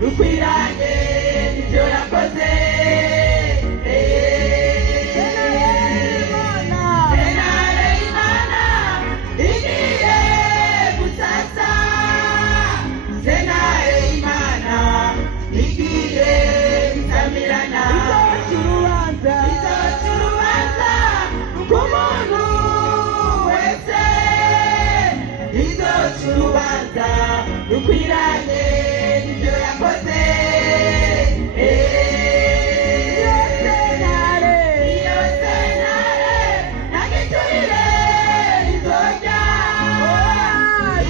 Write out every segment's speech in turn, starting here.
Rukwiranye ibyo yakoze Senare Imana igiye gusasa Senare Imana igiye gusamirana izoca urubanza rw'umuntu wese izoca urubanza rukwiranye ibyo yakoze iyo Senare nagiturire izorya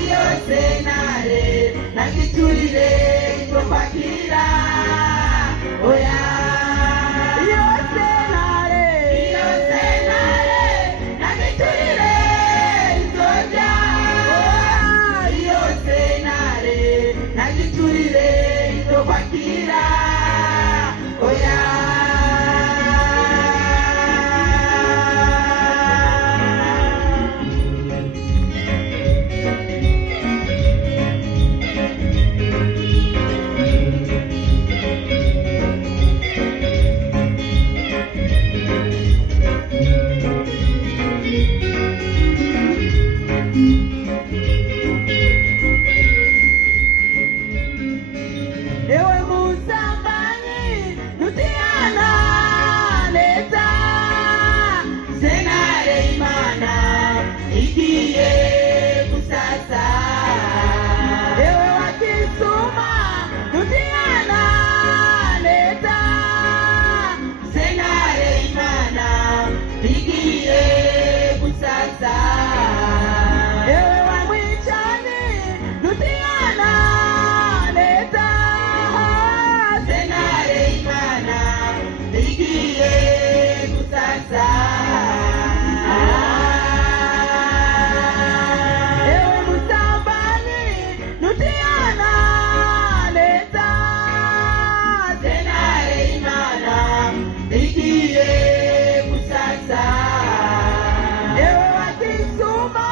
iyo Senare nagiturire izokwakira oya iyo Senare nagiturire izorya iyo Senare nagiturire izokwakira oya ewe musambanyi nutiana neza Senare Imana igiye gusasa ewe wakisuma nutiana neza Senare Imana igiye gusasa ewe wamwichani nutiana neza Senare Imana igiye gusasa ewe musambanyi nutiana neza Senare Imana igiye gusasa ewe wakisuma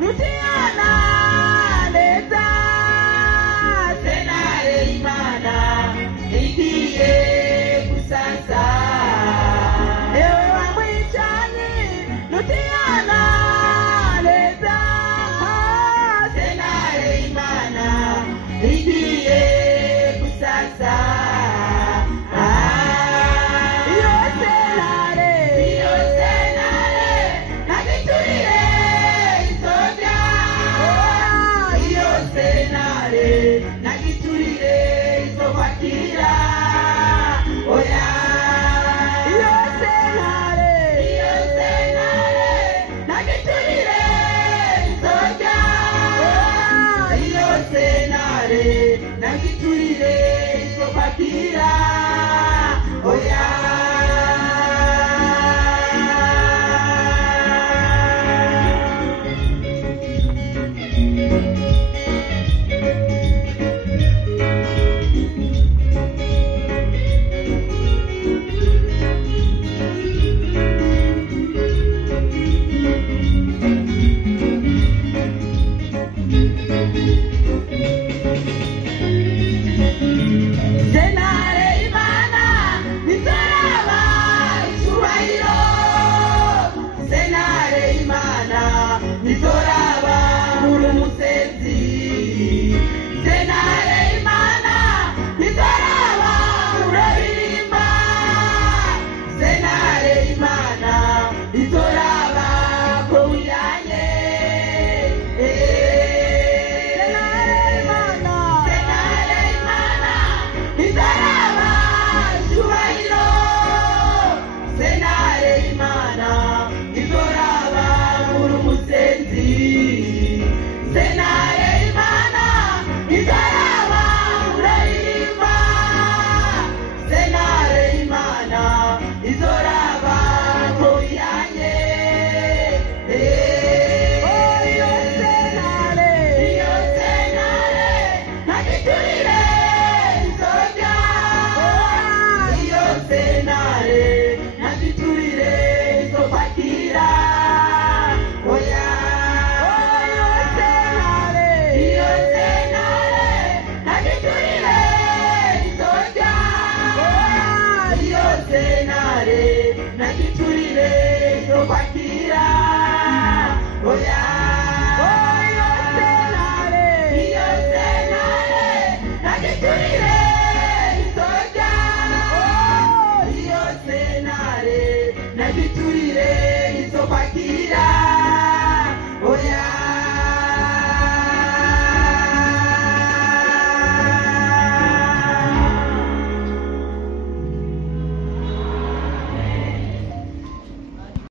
nutiana neza Senare Imana igiye gusasa ewe wamwichani nutiana neza Senare Imana igiye gusasa iyo Senare nagiturire izorya iyo Senare nagiturire izokwakira oya iyo Senare nagiturire izorya iyo Senare nagiturire izokwakira oya Senare